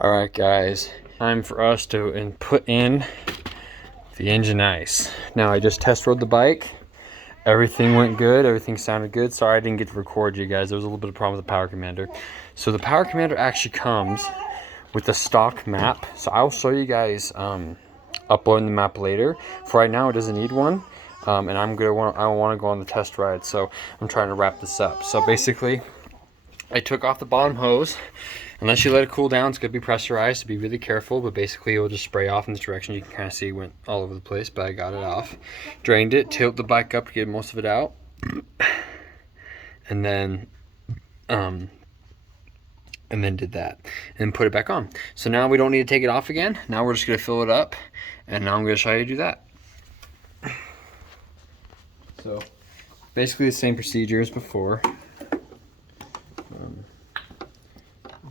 All right, guys, time for us to put in the engine ice. Now, I just test rode the bike. Everything went good. Everything sounded good. Sorry I didn't get to record you guys. There was a little bit of problem with the Power Commander. So the Power Commander actually comes with the stock map. So I'll show you guys uploading the map later. For right now, it doesn't need one. And I want to go on the test ride. So I'm trying to wrap this up. So basically, I took off the bottom hose. Unless you let it cool down, it's going to be pressurized, so be really careful, but basically it will just spray off in this direction. You can kind of see it went all over the place, but I got it off. Drained it, tilted the bike up to get most of it out, and then did that, and put it back on. So now we don't need to take it off again. Now we're just going to fill it up, and now I'm going to show you how to do that. So basically the same procedure as before.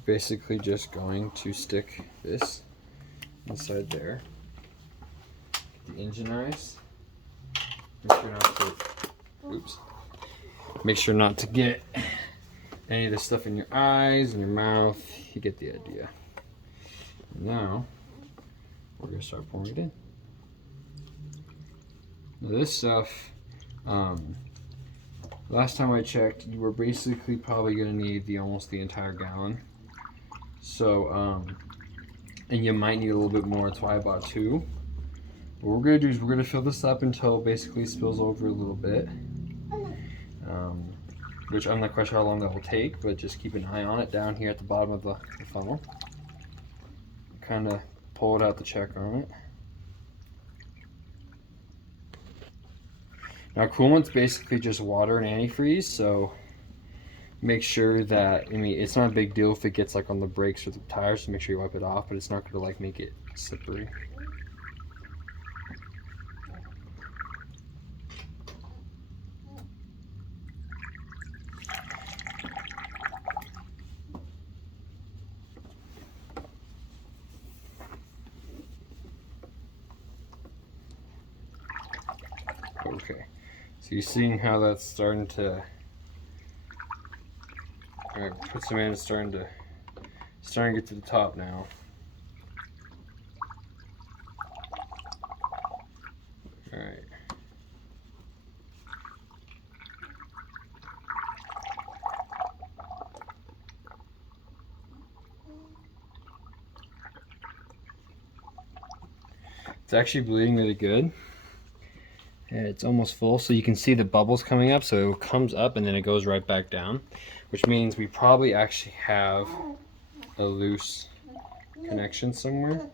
Basically just going to stick this inside there. Get the engine ice. Make sure not to get any of this stuff in your eyes and your mouth. You get the idea. Now we're gonna start pouring it in. Now this stuff, last time I checked, you were basically probably gonna need almost the entire gallon. So, and you might need a little bit more, that's why I bought 2. What we're gonna do is we're gonna fill this up until it basically spills over a little bit. Which I'm not quite sure how long that will take, but just keep an eye on it down here at the bottom of the funnel. Kind of pull it out to check on it. Now coolant's basically just water and antifreeze, so make sure that, I mean, it's not a big deal if it gets like on the brakes or the tires, so make sure you wipe it off, but it's not going to like make it slippery. Okay, so you're seeing how that's starting to, alright, put some in, it's starting to get to the top now. Alright. It's actually bleeding really good. And it's almost full, so you can see the bubbles coming up, so it comes up and then it goes right back down, which means we probably actually have a loose connection somewhere.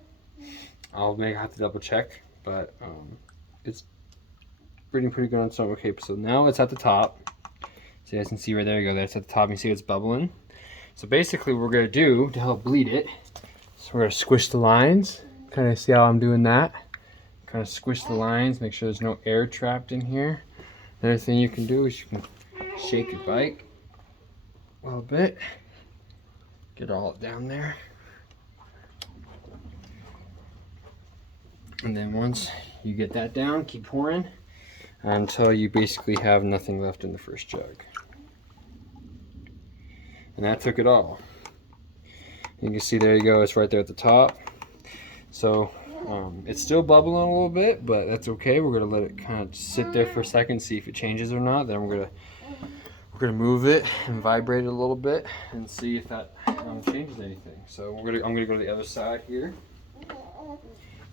I'll have to double check, but it's pretty good on some. Okay, so now it's at the top. So you guys can see right there you go, that's at the top. You see it's bubbling. So basically what we're gonna do to help bleed it, so we're gonna squish the lines. Kind of see how I'm doing that. Kind of squish the lines, make sure there's no air trapped in here. Another thing you can do is you can shake your bike a little bit. Get all down there. And then once you get that down, keep pouring until you basically have nothing left in the first jug. And that took it all. You can see there you go, it's right there at the top. So it's still bubbling a little bit, but that's okay. We're gonna let it kind of sit there for a second, see if it changes or not. Then we're gonna move it and vibrate it a little bit and see if that changes anything. So I'm gonna go to the other side here.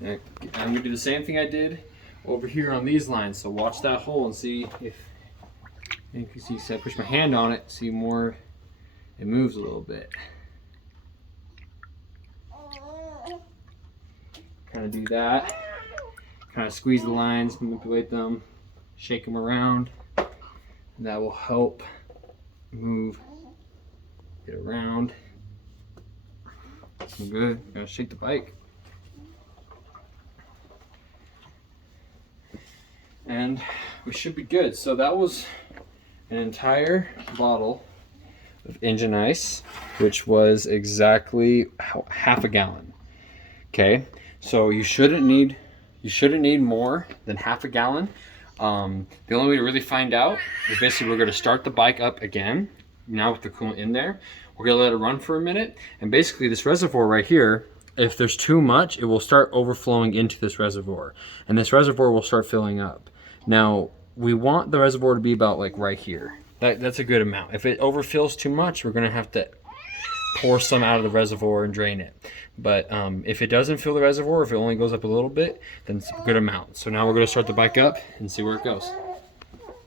And I'm gonna do the same thing I did over here on these lines. So watch that hole and see if you can see. So I push my hand on it, see more. It moves a little bit. Kind of do that. Kind of squeeze the lines, manipulate them, shake them around. And that will help move it around. So good. Gotta shake the bike. And we should be good. So that was an entire bottle of engine ice, which was exactly half a gallon. Okay. So you shouldn't need more than half a gallon. The only way to really find out is basically we're going to start the bike up again, now with the coolant in there. We're gonna let it run for a minute, and basically this reservoir right here, if there's too much, it will start overflowing into this reservoir, and this reservoir will start filling up. Now, we want the reservoir to be about like right here. That's a good amount. If it overfills too much, we're gonna have to pour some out of the reservoir and drain it. But if it doesn't fill the reservoir, if it only goes up a little bit, then it's a good amount. So now we're gonna start the bike up and see where it goes.